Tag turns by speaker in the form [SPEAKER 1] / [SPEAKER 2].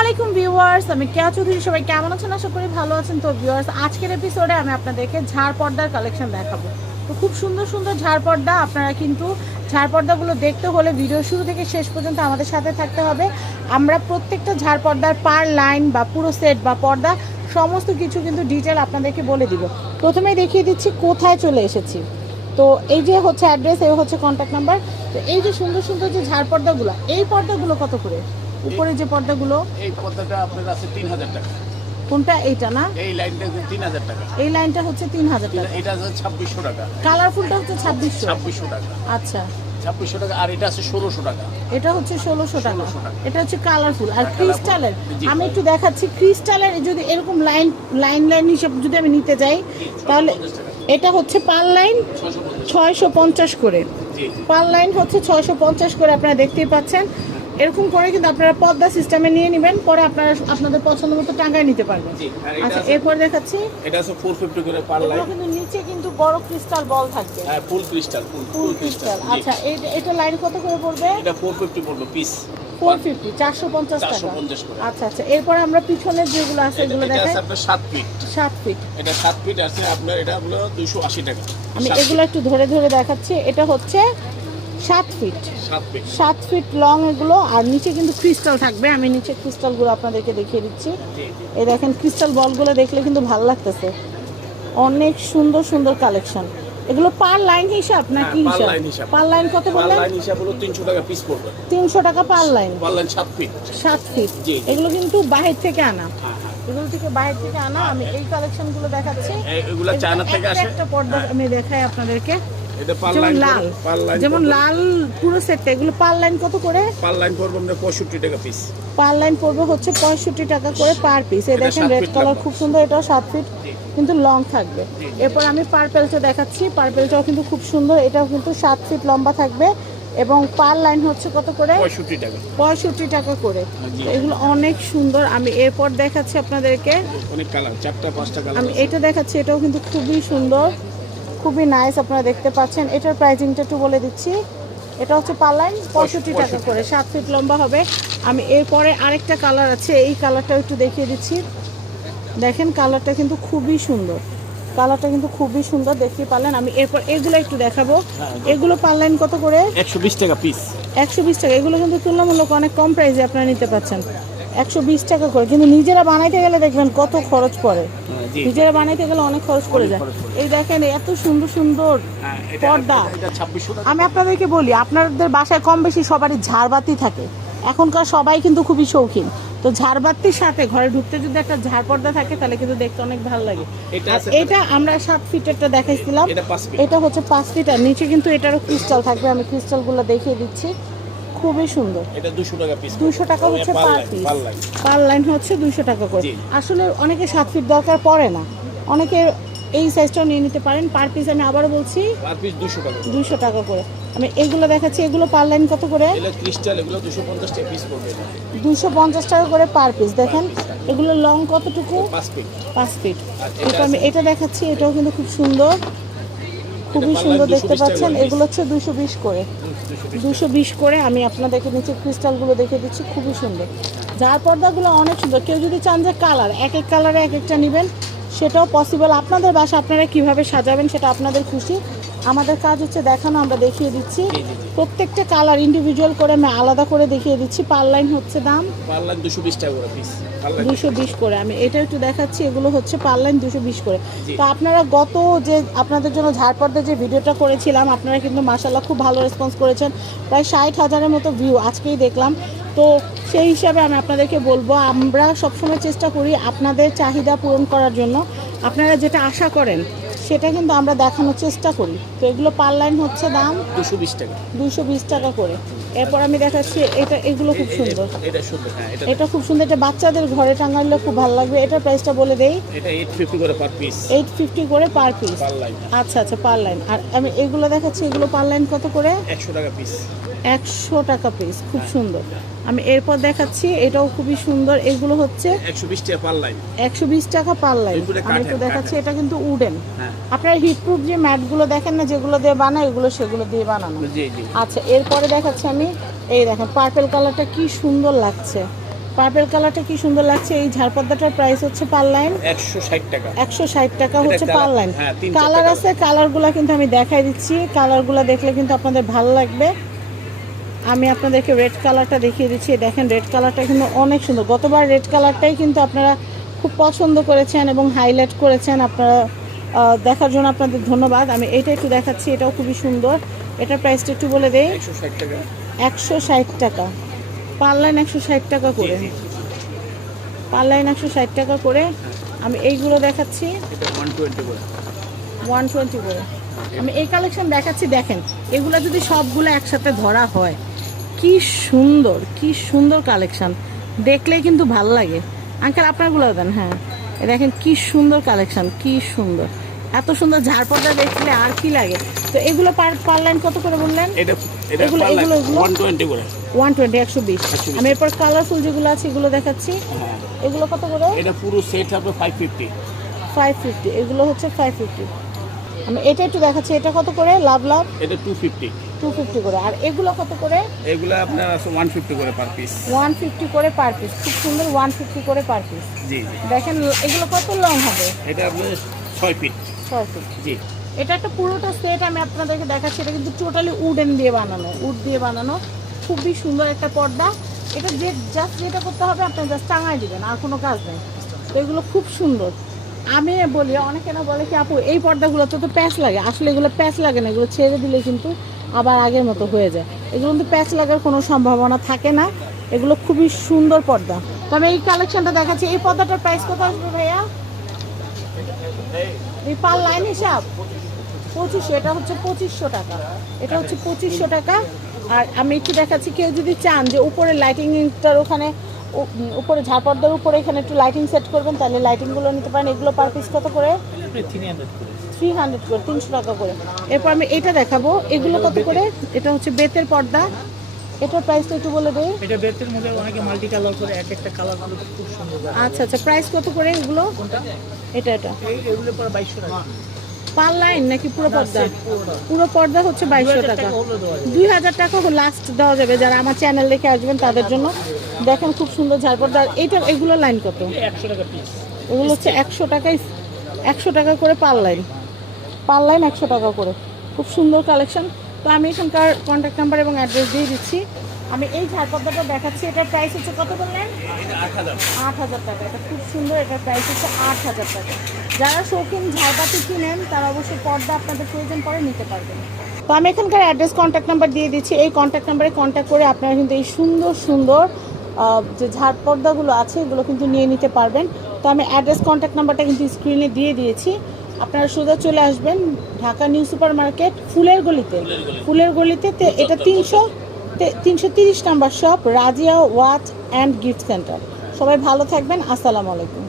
[SPEAKER 1] আলাইকুম ভিউয়ার্স, আমি কেয়া চৌধুরী, সবাই কেমন আছেন? আশা করি ভালো আছেন। তো ভিউয়ার্স, আজকের এপিসোডে আমি আপনাদেরকে ঝাড় পর্দার কালেকশন দেখাবো। তো খুব সুন্দর সুন্দর ঝাড় পর্দা আপনারা কিন্তু ঝাড় পর্দাগুলো দেখতে হলে ভিডিও শুরু থেকে শেষ পর্যন্ত আমাদের সাথে থাকতে হবে। আমরা প্রত্যেকটা ঝাড় পর্দার পার লাইন বা পুরো সেট বা পর্দা, সমস্ত কিছু কিন্তু ডিটেল আপনাদেরকে বলে দিব। প্রথমেই দেখিয়ে দিচ্ছি কোথায় চলে এসেছি। তো এই যে হচ্ছে অ্যাড্রেস এই হচ্ছে কন্ট্যাক্ট নাম্বার তো এই যে সুন্দর সুন্দর যে ঝাড় পর্দাগুলো এই পর্দাগুলো কত করে? উপরে যে পর্দাগুলো
[SPEAKER 2] এই পদ্মাটা আপনার আছে তিন হাজার টাকা।
[SPEAKER 1] কোনটা? এইটা না?
[SPEAKER 2] এই লাইনটা তিন হাজার টাকা।
[SPEAKER 1] এই লাইনটা হচ্ছে তিন হাজার টাকা।
[SPEAKER 2] এটা আছে ছাব্বিশশো টাকা।
[SPEAKER 1] কালারফুলটা হচ্ছে ছাব্বিশশো।
[SPEAKER 2] ছাব্বিশশো টাকা।
[SPEAKER 1] আচ্ছা।
[SPEAKER 2] ছাব্বিশশো টাকা আর এটা আছে ষোলোশো টাকা।
[SPEAKER 1] এটা হচ্ছে ষোলোশো টাকা। এটা হচ্ছে কালারফুল। আর ক্রিস্টালের আমি একটু দেখাচ্ছি। ক্রিস্টালের যদি এরকম লাইন লাইন লাইন হিসেবে যদি আমি নিতে যাই তাহলে এটা হচ্ছে পার লাইন ছয়শো পঞ্চাশ। করে। পার লাইন হচ্ছে ছয়শো পঞ্চাশ করে আপনারা দেখতেই পাচ্ছেন। এরকম করে কিন্তু আপনারা পদ্মা সিস্টেমে নিয়ে নেবেন পরে আপনারা আপনাদের পছন্দ মতো টাঙ্গায় নিতে পারবেন।
[SPEAKER 2] এটা
[SPEAKER 1] আচ্ছা এরপর দেখাচ্ছি।
[SPEAKER 2] এটা আছে ফোর ফিফটি করে পার লাইন
[SPEAKER 1] কিন্তু নিচে কিন্তু বড় ক্রিস্টাল বল থাকবে।
[SPEAKER 2] হ্যাঁ ফুল ক্রিস্টাল ফুল
[SPEAKER 1] ক্রিস্টাল আচ্ছা এই- এটা লাইন কত করে পড়বে?
[SPEAKER 2] এটা ফোর ফিফটি পড়বে পিস
[SPEAKER 1] ফোর ফিফটি চারশো পঞ্চাশ টাকা।
[SPEAKER 2] 450 করে।
[SPEAKER 1] আচ্ছা আচ্ছা এরপর আমরা পিছনের যেগুলো আছে এগুলো
[SPEAKER 2] এটা আছে আপনার সাত ফিট
[SPEAKER 1] সাত ফিট
[SPEAKER 2] এটা সাত ফিট আছে আপনার এটা হলো দুশো আশি টাকা।
[SPEAKER 1] আমি এগুলো একটু ধরে ধরে দেখাচ্ছি। এটা হচ্ছে সাত ফিট
[SPEAKER 2] সাত ফিট
[SPEAKER 1] লং এগুলো আর নিচে কিন্তু ক্রিস্টাল থাকবে। আমি নিচে ক্রিস্টালগুলো আপনাদেরকে দেখিয়ে দিচ্ছি। এই দেখেন ক্রিস্টাল বলগুলো দেখলে কিন্তু ভালো লাগতেছে। অনেক সুন্দর সুন্দর কালেকশন এগুলো পার লাইন হিসাব না কি
[SPEAKER 2] হ্যাঁ,
[SPEAKER 1] হিসাব? পার লাইন কত বললেন?
[SPEAKER 2] লাইন হিসাব হলো তিনশো টাকা পিস পড়বে।
[SPEAKER 1] তিনশো টাকা পার লাইন
[SPEAKER 2] পার লাইন সাত ফিট
[SPEAKER 1] সাত ফিট
[SPEAKER 2] জি, জি।
[SPEAKER 1] এগুলো কিন্তু বাহির থেকে আনা।
[SPEAKER 2] হ্যাঁ হ্যাঁ।
[SPEAKER 1] এগুলো থেকে বাইরে থেকে আনা। আমি এই কালেকশনগুলো দেখাচ্ছি।
[SPEAKER 2] এগুলা চায়না থেকে আসে।
[SPEAKER 1] একটা পর্দা আমি দেখাই আপনাদেরকে। যেমন লাল যেমন লাল পুরো সেটটা এগুলো পার লাইন কত করে?
[SPEAKER 2] পার লাইন পড়বে আমরা পঁয়ষট্টি টাকা পিস
[SPEAKER 1] পার লাইন পড়বে হচ্ছে পঁয়ষট্টি টাকা করে পার পিস এই দেখেন রেড কালার খুব সুন্দর এটাও সাত ফিট কিন্তু লং থাকবে। এরপর আমি পার্পেলটা দেখাচ্ছি। পার্পেলটাও কিন্তু খুব সুন্দর এটাও কিন্তু সাত ফিট লম্বা থাকবে। এবং পার লাইন হচ্ছে কত করে?
[SPEAKER 2] পঁয়ষট্টি টাকা।
[SPEAKER 1] পঁয়ষট্টি টাকা করে। এগুলো অনেক সুন্দর। আমি এরপর দেখাচ্ছি আপনাদেরকে।
[SPEAKER 2] অনেক কালার চারটা পাঁচটা কালার
[SPEAKER 1] আমি এটা দেখাচ্ছি এটাও কিন্তু খুবই সুন্দর। খুবই নাইস আপনারা দেখতে পাচ্ছেন। এটার প্রাইজিংটা একটু বলে দিচ্ছি। এটা হচ্ছে পালাইন পঁয়ষট্টি টাকা করে সাত ফিট লম্বা হবে। আমি এরপরে আরেকটা কালার আছে এই কালারটা একটু দেখিয়ে দিচ্ছি। দেখেন কালারটা কিন্তু খুবই সুন্দর। কালারটা কিন্তু খুবই সুন্দর দেখতে পারলেন। আমি এরপর এগুলো একটু দেখাবো। এগুলো পারলাইন কত করে?
[SPEAKER 2] একশো বিশ টাকা পিস
[SPEAKER 1] একশো বিশ টাকা। এগুলো কিন্তু তুলনামূলক অনেক কম প্রাইসে আপনারা নিতে পাচ্ছেন। একশো বিশ টাকা করে। কিন্তু নিজেরা বানাইতে গেলে দেখবেন কত খরচ পড়ে। নিজেরা বানাইতে গেলে অনেক খরচ পড়ে যায়। এই দেখেন এত সুন্দর সুন্দর
[SPEAKER 2] হ্যাঁ,
[SPEAKER 1] পর্দা। আমি আপনাদেরকে বলি আপনাদের বাসায় কম বেশি সবারই ঝাড়বাতি থাকে। এখনকার সবাই কিন্তু খুবই শৌখিন। তো ঝাড়বাতির সাথে ঘরে ঢুকতে যদি একটা ঝাড় পর্দা থাকে তাহলে কিন্তু দেখতে অনেক ভালো লাগে।
[SPEAKER 2] এটা
[SPEAKER 1] আমরা সাত ফিটেরটা দেখাইছিলাম।
[SPEAKER 2] এটা
[SPEAKER 1] হচ্ছে পাঁচ ফিট আর নিচে কিন্তু এটারও ক্রিস্টাল থাকবে। আমি ক্রিস্টালগুলো দেখিয়ে দিচ্ছি। খুবই সুন্দর।
[SPEAKER 2] এটা দুশো টাকা পিস
[SPEAKER 1] দুশো টাকা হচ্ছে
[SPEAKER 2] পার
[SPEAKER 1] পিস
[SPEAKER 2] পার লাইন।
[SPEAKER 1] হচ্ছে দুশো টাকা করে। আসলে অনেকে সাত ফিট দরকার পড়ে না। অনেকে এই সাইজটাও নিয়ে নিতে পারেন। পার পিস আমি আবারও বলছি
[SPEAKER 2] পার পিস দুশো টাকা
[SPEAKER 1] দুশো টাকা করে। আমি এইগুলো দেখাচ্ছি। এগুলো পার লাইন কত করে?
[SPEAKER 2] এগুলো ক্রিস্টাল এগুলো দুশো পঞ্চাশ টাকা পিস পড়বে।
[SPEAKER 1] দুশো পঞ্চাশ টাকা করে পার পিস দেখেন এগুলো লং কতটুকু?
[SPEAKER 2] পাঁচ ফিট
[SPEAKER 1] পাঁচ ফিট
[SPEAKER 2] আর এটা
[SPEAKER 1] আমি এটা দেখাচ্ছি। এটাও কিন্তু খুব সুন্দর। খুবই সুন্দর দেখতে পাচ্ছেন। এগুলো হচ্ছে দুশো বিশ করে।
[SPEAKER 2] দুশো বিশ
[SPEAKER 1] করে আমি আপনাদেরকে নিচে ক্রিস্টালগুলো দেখে দিচ্ছি খুবই সুন্দর। যার পর্দাগুলো অনেক সুন্দর। কেউ যদি চান যে কালার এক এক কালারে এক একটা নেবেন সেটাও পসিবল আপনাদের বাসা আপনারা কীভাবে সাজাবেন সেটা আপনাদের খুশি। আমাদের কাজ হচ্ছে দেখানো আমরা দেখিয়ে দিচ্ছি। প্রত্যেকটা কালার ইন্ডিভিজুয়াল করে আমি আলাদা করে দেখিয়ে দিচ্ছি। পার লাইন হচ্ছে দাম।
[SPEAKER 2] পার লাইন দুশো বিশ টাকা করে পিস
[SPEAKER 1] দুশো বিশ করে। আমি এটা একটু দেখাচ্ছি এগুলো হচ্ছে পার লাইন দুশো বিশ করে। তো আপনারা গত যে আপনাদের জন্য ঝাড়পর্দা যে ভিডিওটা করেছিলাম আপনারা কিন্তু মাসাল্লাহ খুব ভালো রেসপন্স করেছেন। প্রায় ষাট হাজারের মতো ভিউ আজকেই দেখলাম। তো সেই হিসাবে আমি আপনাদেরকে বলব আমরা সবসময় চেষ্টা করি আপনাদের চাহিদা পূরণ করার জন্য। আপনারা যেটা আশা করেন সেটা কিন্তু আমরা দেখানোর চেষ্টা করি। তো এগুলো পার লাইন হচ্ছে দাম
[SPEAKER 2] দুশো বিশ টাকা।
[SPEAKER 1] দুশো বিশ টাকা করে। এরপর আমি দেখাচ্ছি এটা এগুলো খুব সুন্দর।
[SPEAKER 2] এটা সুন্দর হ্যাঁ এটা
[SPEAKER 1] খুব সুন্দর এটা বাচ্চাদের ঘরে টাঙালে খুব ভালো লাগবে। এটার প্রাইসটা বলে দেই।
[SPEAKER 2] এটা এইট ফিফটি করে পার পিস
[SPEAKER 1] এইট ফিফটি করে পার পিস
[SPEAKER 2] লাইন।
[SPEAKER 1] আচ্ছা আচ্ছা পার লাইন। আর আমি এগুলো দেখাচ্ছি এগুলো পার লাইন কত করে?
[SPEAKER 2] একশো টাকা পিস
[SPEAKER 1] একশো টাকা পিস খুব সুন্দর। আমি এরপর দেখাচ্ছি এটাও খুবই সুন্দর। এগুলো হচ্ছে
[SPEAKER 2] একশো বিশ টাকা পার লাইন
[SPEAKER 1] একশো বিশ টাকা পার লাইন আমি একটু দেখাচ্ছি এটা কিন্তু উডেন আপনার হিটপ্রুফ যে ম্যাটগুলো দেখেন না যেগুলো দিয়ে বানায় এগুলো সেগুলো দিয়ে বানানো। আচ্ছা এরপরে দেখাচ্ছি আমি এই দেখেন পার্পেল কালারটা কি সুন্দর লাগছে। পার্পেল কালারটা কি সুন্দর লাগছে এই ঝাড়পদ্মাটার প্রাইস হচ্ছে পার লাইন
[SPEAKER 2] একশো ষাট টাকা।
[SPEAKER 1] একশো ষাট টাকা হচ্ছে পার লাইন
[SPEAKER 2] হ্যাঁ,
[SPEAKER 1] কালার আছে কালারগুলো কিন্তু আমি দেখাই দিচ্ছি। কালারগুলো দেখলে কিন্তু আপনাদের ভালো লাগবে। আমি আপনাদেরকে রেড কালারটা দেখিয়ে দিচ্ছি। দেখেন রেড কালারটা কিন্তু অনেক সুন্দর। গতবার রেড কালারটাই কিন্তু আপনারা খুব পছন্দ করেছেন এবং হাইলাইট করেছেন। আপনারা দেখার জন্য আপনাদের ধন্যবাদ। আমি এটা একটু দেখাচ্ছি এটাও খুবই সুন্দর। এটার প্রাইসটা একটু বলে দেই।
[SPEAKER 2] একশো ষাট টাকা।
[SPEAKER 1] একশো ষাট টাকা। পার লাইন একশো ষাট টাকা করে।
[SPEAKER 2] জি, জি।
[SPEAKER 1] পার লাইন একশো ষাট টাকা করে। আমি এইগুলো দেখাচ্ছি।
[SPEAKER 2] ওয়ান টোয়েন্টি করে।
[SPEAKER 1] আমি এই কালেকশন দেখাচ্ছি দেখেন। এগুলো যদি সবগুলো একসাথে ধরা হয় কি সুন্দর কি সুন্দর কালেকশন দেখলেই কিন্তু ভালো লাগে। আঙ্কেল আপনারগুলো দেন হ্যাঁ। দেখেন কি সুন্দর কালেকশন কি সুন্দর। এত সুন্দর ঝাড়পর্দা দেখলে আর কি লাগে? তো এগুলো পার পার লাইন কত করে বললেন? এগুলো- এগুলো- এগুলো?
[SPEAKER 2] ওয়ান টোয়েন্টি
[SPEAKER 1] ওয়ান টোয়েন্টি একশো বিশ। আমি এরপর কালারফুল যেগুলো আছে এগুলো দেখাচ্ছি।
[SPEAKER 2] হ্যাঁ।
[SPEAKER 1] এগুলো কত করে?
[SPEAKER 2] এটা পুরো সেট হবে ফাইভ ফিফটি
[SPEAKER 1] ফাইভ ফিফটি এগুলো হচ্ছে ফাইভ ফিফটি আমি এটা একটু দেখাচ্ছি এটা কত করে? লাভ লাভ?
[SPEAKER 2] এটা টু ফিফটি
[SPEAKER 1] টু ফিফটি করে। আর এগুলো কত করে?
[SPEAKER 2] এগুলো আপনার আছে ওয়ান ফিফটি করে পার পিস
[SPEAKER 1] ওয়ান ফিফটি করে পার পিস খুব সুন্দর ওয়ান ফিফটি করে পার পিস
[SPEAKER 2] জি
[SPEAKER 1] দেখেন এগুলো কত লং হবে?
[SPEAKER 2] এটা আপনার ছয় ফিট
[SPEAKER 1] ছয় ফিট
[SPEAKER 2] জি।
[SPEAKER 1] এটা একটা পুরোটা সেট আমি আপনাদেরকে দেখাচ্ছি। এটা কিন্তু টোটালি উডেন দিয়ে বানানো উড দিয়ে বানানো। খুবই সুন্দর একটা পর্দা। এটা যে জাস্ট যেটা করতে হবে আপনি জাস্ট টাঙায় দিবেন আর কোনো কাজ নেই। তো এগুলো খুব সুন্দর। আমি বলি অনেকে না বলে কি আপু এই পর্দাগুলোতে তো প্যাঁচ লাগে। আসলে এগুলো প্যাচ লাগে না। এগুলো ছেড়ে দিলে কিন্তু আবার আগের মতো হয়ে যায়। এগুলো কিন্তু প্যাচ লাগার কোনো সম্ভাবনা থাকে না। এগুলো খুবই সুন্দর পর্দা। তবে এই কালেকশনটা দেখাচ্ছি। এই পর্দাটার প্রাইস কত আসবে ভাইয়া? পার লাইন হিসাব পঁচিশশো। এটা হচ্ছে পঁচিশশো টাকা। এটা হচ্ছে পঁচিশশো টাকা। আর আমি একটু দেখাচ্ছি, কেউ যদি চান যে উপরে লাইটিংটার ওখানে উপরে ঝাড়পর্দার উপরে এখানে একটু লাইটিং সেট করবেন তাহলে লাইটিংগুলো নিতে পারেন। এগুলো পার পিস কত করে? থ্রি হান্ড্রেড করে। তিনশো টাকা করে। এরপর আমি এটা দেখাবো। এগুলো কত করে? এটা হচ্ছে বেতের পর্দা। এটার প্রাইসটা একটু বলে দেই।
[SPEAKER 3] এটা বেতের মধ্যে অনেকে মাল্টি কালার করে এক একটা কালারগুলো খুব সুন্দর
[SPEAKER 1] আচ্ছা আচ্ছা প্রাইস কত করে এগুলো? এটা এটা।
[SPEAKER 3] এগুলো পরে বাইশশো টাকা।
[SPEAKER 1] পার লাইন নাকি পুরো পর্দা? পুরো পর্দা। হচ্ছে বাইশশো টাকা। দুই হাজার টাকা লাস্ট দেওয়া যাবে। যারা আমার চ্যানেল দেখে আসবেন তাদের জন্য। দেখেন খুব সুন্দর ঝাড়পর্দা। আর এইটা এগুলো লাইন কত? এগুলো হচ্ছে একশো টাকায় একশো টাকা করে পার লাইন পার লাইন একশো টাকা করে। খুব সুন্দর কালেকশন তো আমি এখানকার কন্ট্যাক্ট নাম্বার এবং অ্যাড্রেস দিয়ে দিচ্ছি। আমি এই ঝাড়পর্দাটা দেখাচ্ছি। এটার প্রাইস হচ্ছে কত বললেন?
[SPEAKER 2] আট হাজার
[SPEAKER 1] টাকা। এটা খুব সুন্দর এটার প্রাইস হচ্ছে আট হাজার টাকা। যারা শৌখিন ঝাড়বাতি কিনেন তারা অবশ্যই পর্দা আপনাদের প্রয়োজন পড়ে নিতে পারবেন। তো আমি এখানকার অ্যাড্রেস কন্ট্যাক্ট নাম্বার দিয়ে দিচ্ছি। এই কন্ট্যাক্ট নাম্বারে কন্ট্যাক্ট করে আপনারা কিন্তু এই সুন্দর সুন্দর যে ঝাড় পর্দাগুলো আছে এগুলো কিন্তু নিয়ে নিতে পারবেন। তো আমি অ্যাড্রেস কন্ট্যাক্ট নাম্বারটা কিন্তু স্ক্রিনে দিয়ে দিয়েছি। আপনারা সোজা চলে আসবেন ঢাকা নিউ সুপার মার্কেট ফুলের গলিতে। ফুলের গলিতে এটা তিনশো তিনশো তিরিশ number shop Razia watch and gift centre. সবাই ভালো থাকবেন আসসালামু আলাইকুম।